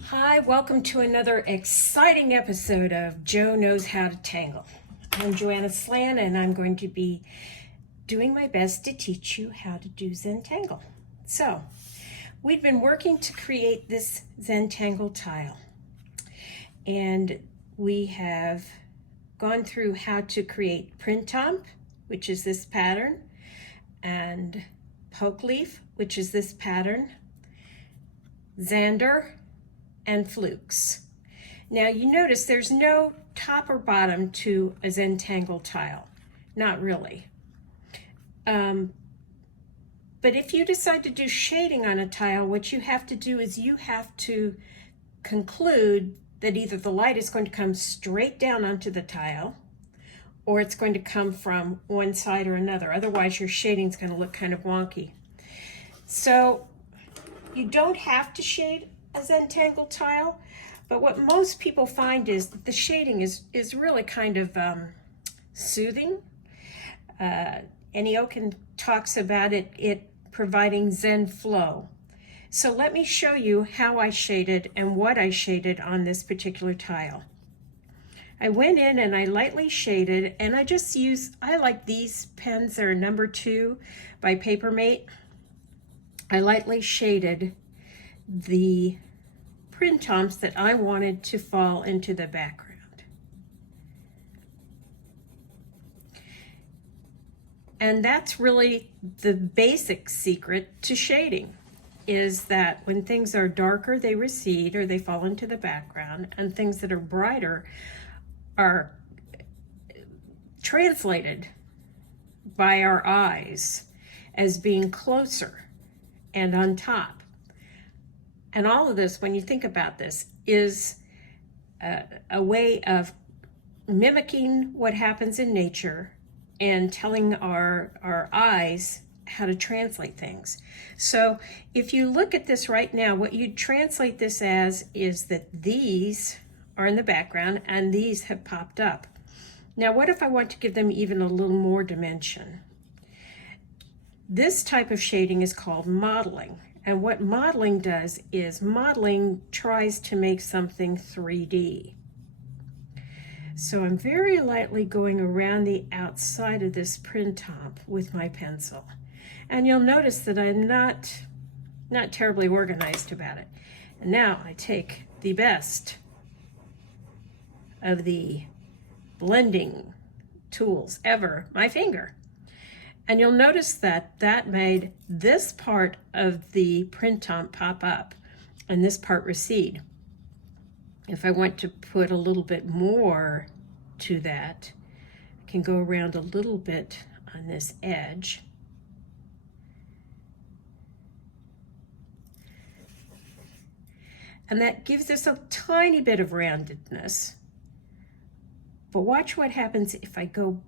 Hi, welcome to another exciting episode of Joe Knows How to Tangle. I'm Joanna Slan, and I'm going to be doing my best to teach you how to do Zentangle. So, we've been working to create this Zentangle tile, and we have gone through how to create print tomp, which is this pattern, and poke leaf, which is this pattern, Xander, and flukes. Now you notice there's no top or bottom to a Zentangle tile, not really. But if you decide to do shading on a tile, what you have to do is you have to conclude that either the light is going to come straight down onto the tile or it's going to come from one side or another. Otherwise your shading is going to look kind of wonky. So you don't have to shade a Zentangle tile, but what most people find is that the shading is really kind of soothing. Enioken talks about it providing Zen flow. So let me show you how I shaded and what I shaded on this particular tile. I went in and I lightly shaded, and I like these pens. They're number 2 by Papermate. I lightly shaded the print tomps that I wanted to fall into the background. And that's really the basic secret to shading, is that when things are darker, they recede or they fall into the background, and things that are brighter are translated by our eyes as being closer and on top. And all of this, when you think about this, is a way of mimicking what happens in nature and telling our eyes how to translate things. So if you look at this right now, what you'd translate this as is that these are in the background and these have popped up. Now, what if I want to give them even a little more dimension? This type of shading is called modeling. And what modeling does is modeling tries to make something 3D. So I'm very lightly going around the outside of this print tomp with my pencil. And you'll notice that I'm not terribly organized about it. And now I take the best of the blending tools ever, my finger. And you'll notice that that made this part of the print tomp pop up and this part recede. If I want to put a little bit more to that, I can go around a little bit on this edge. And that gives us a tiny bit of roundedness. But watch what happens if I go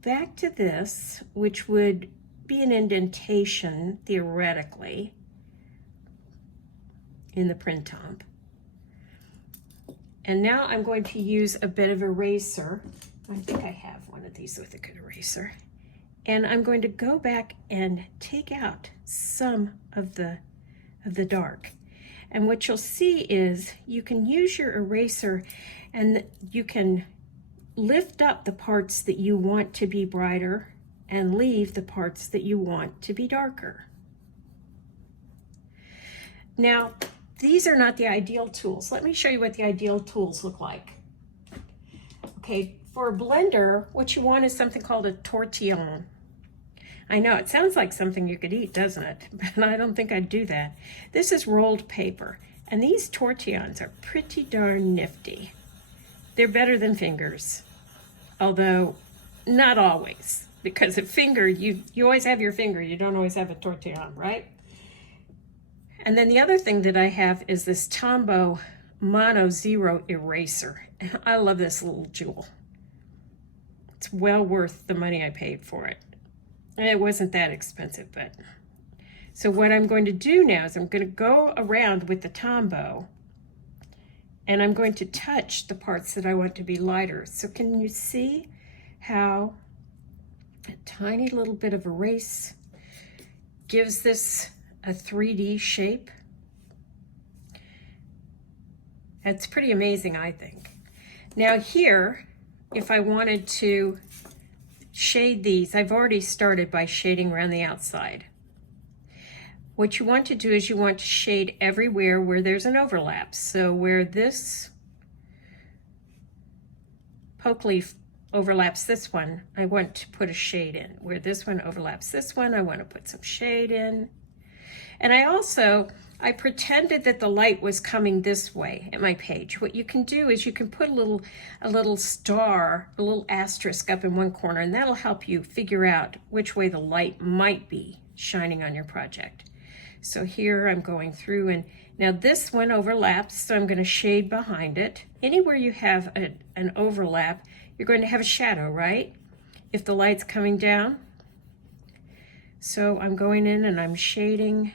back to this, which would be an indentation, theoretically, in the print tomp. And now I'm going to use a bit of eraser. I think I have one of these with a good eraser. And I'm going to go back and take out some of the dark. And what you'll see is you can use your eraser and you can lift up the parts that you want to be brighter and leave the parts that you want to be darker. Now, these are not the ideal tools. Let me show you what the ideal tools look like. Okay, for a blender, what you want is something called a tortillon. I know, it sounds like something you could eat, doesn't it? But I don't think I'd do that. This is rolled paper, and these tortillons are pretty darn nifty. They're better than fingers. Although not always, because a finger, you always have your finger, you don't always have a tortillon, right? And then the other thing that I have is this Tombow Mono Zero eraser. I love this little jewel. It's well worth the money I paid for it. It wasn't that expensive, but. So what I'm going to do now is I'm going to go around with the Tombow, and I'm going to touch the parts that I want to be lighter. So can you see how a tiny little bit of erase gives this a 3D shape? That's pretty amazing, I think. Now here, if I wanted to shade these, I've already started by shading around the outside. What you want to do is you want to shade everywhere where there's an overlap. So where this poke leaf overlaps this one, I want to put a shade in. Where this one overlaps this one, I want to put some shade in. And I pretended that the light was coming this way at my page. What you can do is you can put a little star, a little asterisk up in one corner, and that'll help you figure out which way the light might be shining on your project. So here I'm going through, and now this one overlaps, so I'm going to shade behind it. Anywhere you have an overlap, you're going to have a shadow, right? If the light's coming down. So I'm going in and I'm shading.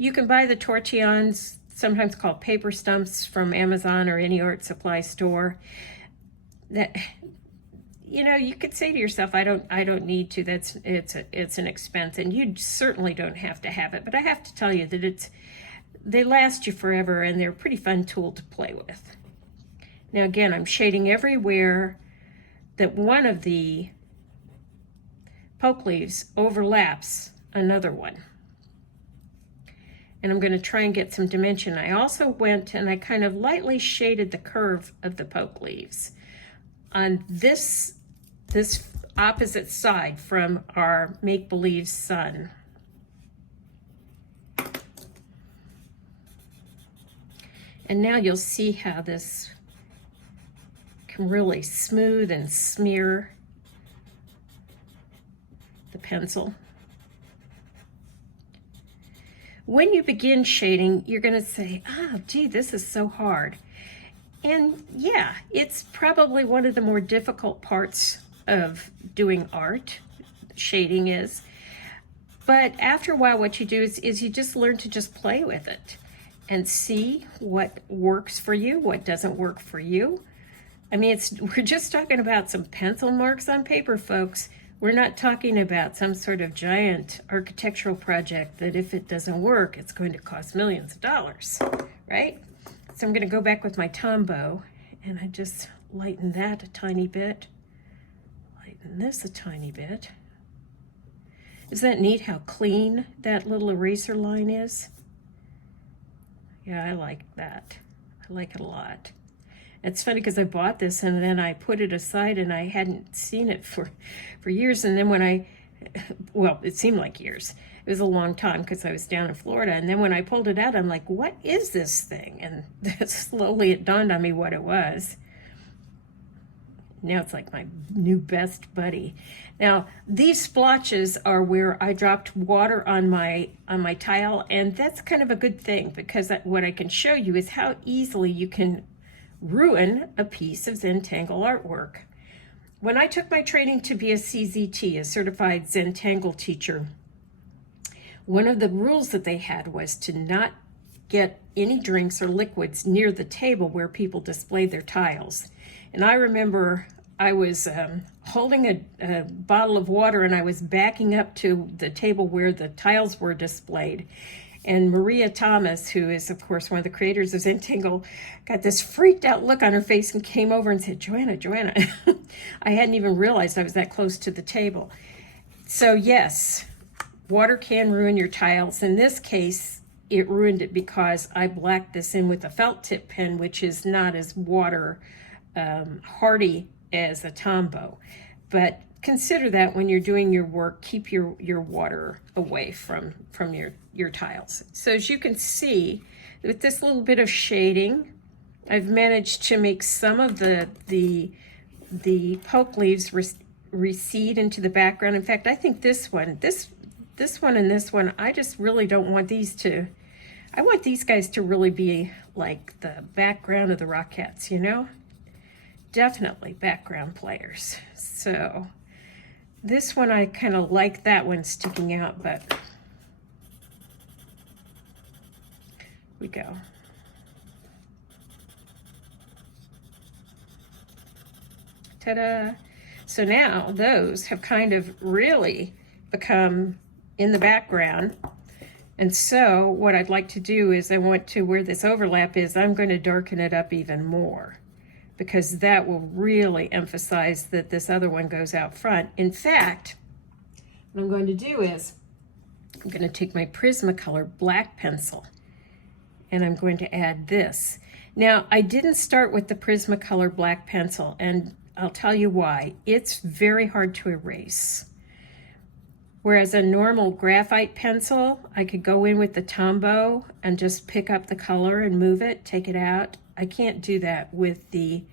You can buy the tortillons, sometimes called paper stumps, from Amazon or any art supply store. That, you know, you could say to yourself, I don't need to. It's an expense, and you certainly don't have to have it. But I have to tell you that they last you forever, and they're a pretty fun tool to play with. Now again, I'm shading everywhere that one of the poke leaves overlaps another one. And I'm going to try and get some dimension. I also went and I kind of lightly shaded the curve of the poke leaves on this opposite side from our make-believe sun. And now you'll see how this can really smooth and smear the pencil. When you begin shading, you're going to say, oh, gee, this is so hard. And yeah, it's probably one of the more difficult parts of doing art, shading is. But after a while, what you do is you just learn to just play with it and see what works for you, what doesn't work for you. I mean, we're just talking about some pencil marks on paper, folks. We're not talking about some sort of giant architectural project that if it doesn't work, it's going to cost millions of dollars, right? So I'm going to go back with my Tombow, and I just lighten that a tiny bit. Lighten this a tiny bit. Isn't that neat how clean that little eraser line is? Yeah, I like that. I like it a lot. It's funny because I bought this and then I put it aside and I hadn't seen it for years. And then well, it seemed like years. It was a long time because I was down in Florida. And then when I pulled it out, I'm like, what is this thing? And slowly it dawned on me what it was. Now it's like my new best buddy. Now, these splotches are where I dropped water on my tile, and that's kind of a good thing because what I can show you is how easily you can ruin a piece of Zentangle artwork. When I took my training to be a CZT, a certified Zentangle teacher, one of the rules that they had was to not get any drinks or liquids near the table where people displayed their tiles. And I remember I was holding a bottle of water and I was backing up to the table where the tiles were displayed. And Maria Thomas, who is, of course, one of the creators of Zentangle, got this freaked out look on her face and came over and said, Joanna, I hadn't even realized I was that close to the table. So yes, water can ruin your tiles. In this case, it ruined it because I blacked this in with a felt tip pen, which is not as water hardy as a Tombow. But consider that when you're doing your work, keep your water away from your tiles. So as you can see, with this little bit of shading, I've managed to make some of the poke leaves recede into the background. In fact, I think this one and this one, I just really don't want these to, I want these guys to really be like the background of the Rockettes, you know? Definitely background players. So this one, I kind of like that one sticking out, but we go. Ta-da! So now those have kind of really become in the background. And so what I'd like to do is I want to, where this overlap is, I'm going to darken it up even more, because that will really emphasize that this other one goes out front. In fact, what I'm going to do is I'm going to take my Prismacolor black pencil and I'm going to add this. Now, I didn't start with the Prismacolor black pencil, and I'll tell you why. It's very hard to erase. Whereas a normal graphite pencil, I could go in with the Tombow and just pick up the color and move it, take it out. I can't do that with the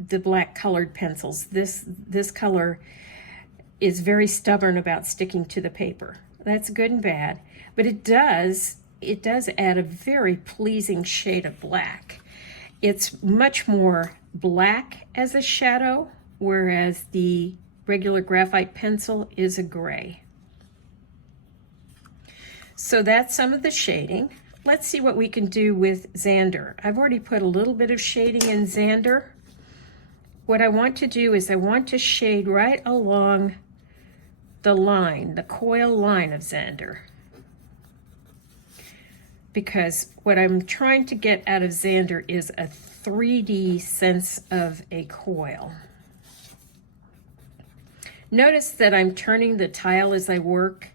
black colored pencils. This color is very stubborn about sticking to the paper. That's good and bad, but it does add a very pleasing shade of black. It's much more black as a shadow, whereas the regular graphite pencil is a gray. So that's some of the shading. Let's see what we can do with Xander. I've already put a little bit of shading in Xander. What I want to do is I want to shade right along the line, the coil line of Xander. Because what I'm trying to get out of Xander is a 3D sense of a coil. Notice that I'm turning the tile as I work.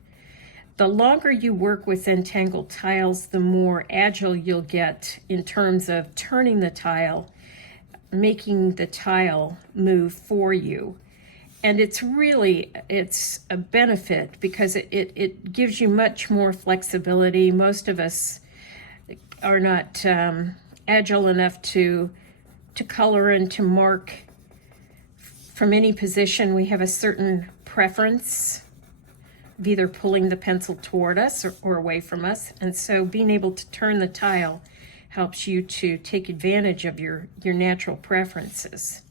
The longer you work with Tangle tiles, the more agile you'll get in terms of turning the tile, making the tile move for you. And it's a benefit because it gives you much more flexibility. Most of us are not agile enough to color and to mark from any position. We have a certain preference of either pulling the pencil toward us or away from us. And so being able to turn the tile helps you to take advantage of your natural preferences.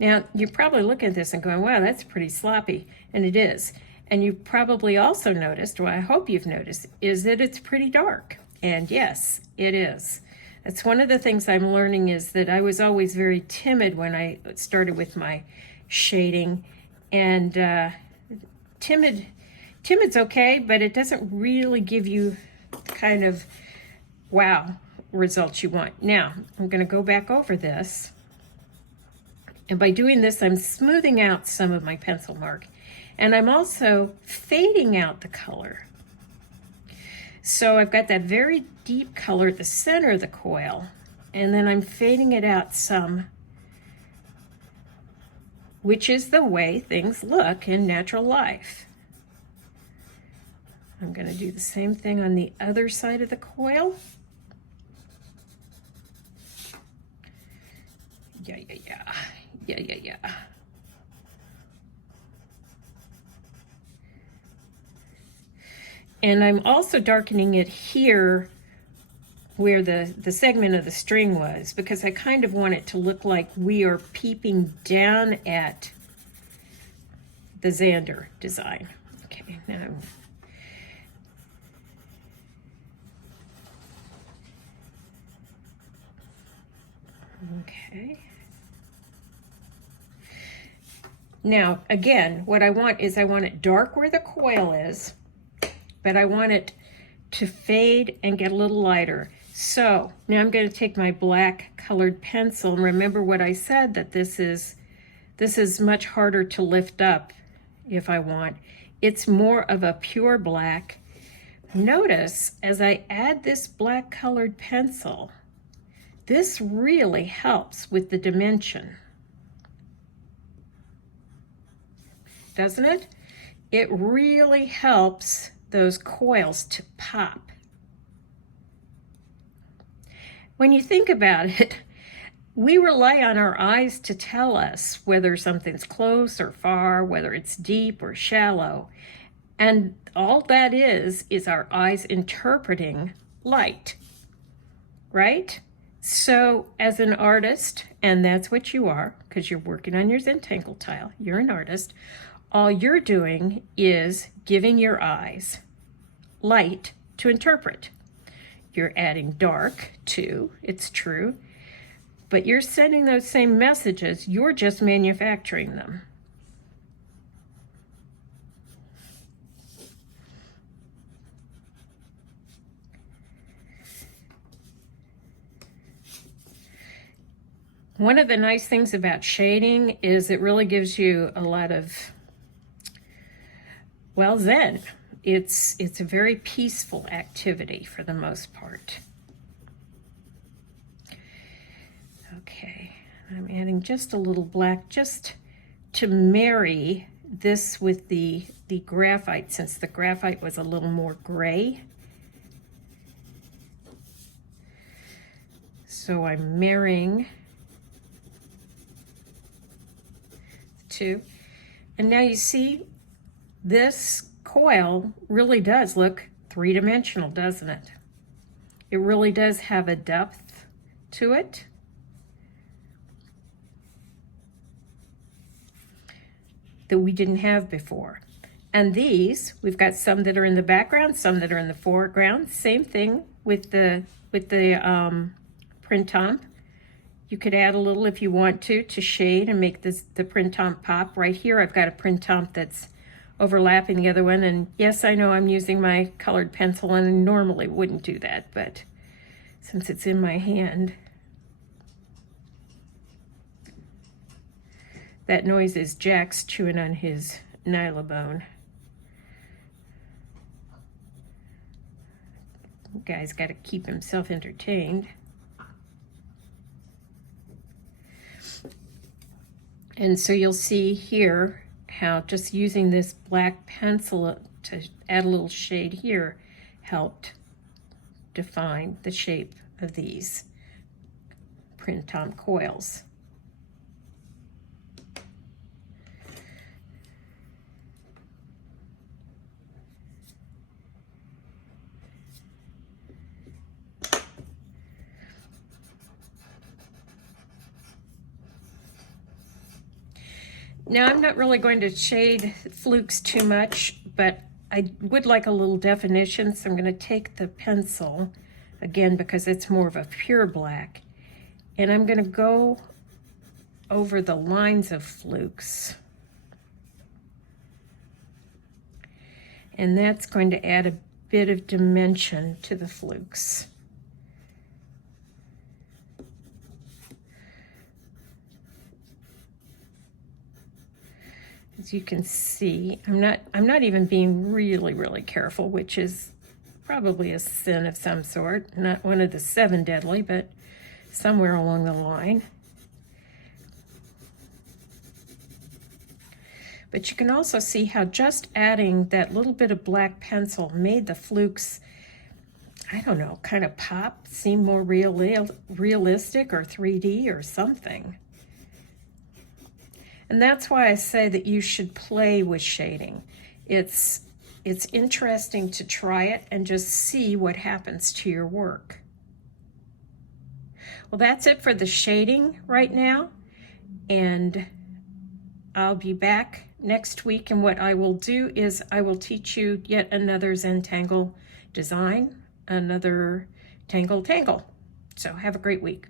Now, you're probably looking at this and going, wow, that's pretty sloppy. And it is. And you probably also noticed, well, I hope you've noticed, is that it's pretty dark. And yes, it is. That's one of the things I'm learning, is that I was always very timid when I started with my shading. And timid's okay, but it doesn't really give you the kind of wow results you want. Now, I'm going to go back over this. And by doing this, I'm smoothing out some of my pencil mark. And I'm also fading out the color. So I've got that very deep color at the center of the coil, and then I'm fading it out some, which is the way things look in natural life. I'm going to do the same thing on the other side of the coil. Yeah. And I'm also darkening it here where the segment of the string was, because I kind of want it to look like we are peeping down at the Xander design. Okay, now okay. Now, again, what I want is I want it dark where the coil is, but I want it to fade and get a little lighter. So now I'm going to take my black colored pencil, and remember what I said, that this is much harder to lift up if I want. It's more of a pure black. Notice as I add this black colored pencil, this really helps with the dimension. Doesn't it? It really helps those coils to pop. When you think about it, we rely on our eyes to tell us whether something's close or far, whether it's deep or shallow. And all that is our eyes interpreting light, right? So as an artist, and that's what you are, because you're working on your Tangle tile, you're an artist, all you're doing is giving your eyes light to interpret. You're adding dark too, it's true, but you're sending those same messages, you're just manufacturing them. One of the nice things about shading is it really gives you a lot of, well, zen. It's a very peaceful activity for the most part. Okay, I'm adding just a little black just to marry this with the graphite, since the graphite was a little more gray. So I'm marrying the two. And now you see this coil really does look three-dimensional, doesn't it? It really does have a depth to it. That we didn't have before. And these, we've got some that are in the background, some that are in the foreground. Same thing with the printemps. You could add a little if you want to shade and make the printemps pop. Right here I've got a printemps that's overlapping the other one, and yes, I know I'm using my colored pencil and I normally wouldn't do that, but since it's in my hand. That noise is Jack's chewing on his nylabone. Guy's got to keep himself entertained. And so you'll see here how just using this black pencil to add a little shade here helped define the shape of these printemps coils. Now, I'm not really going to shade flukes too much, but I would like a little definition, so I'm going to take the pencil, again, because it's more of a pure black, and I'm going to go over the lines of flukes. And that's going to add a bit of dimension to the flukes. As you can see, I'm not even being really careful, which is probably a sin of some sort. Not one of the 7 deadly, but somewhere along the line. But you can also see how just adding that little bit of black pencil made the flukes, I don't know, kind of pop, seem more realistic or 3D or something. And that's why I say that you should play with shading. It's interesting to try it and just see what happens to your work. Well, that's it for the shading right now. And I'll be back next week, and what I will do is I will teach you yet another Zentangle design, another Tangle. So have a great week.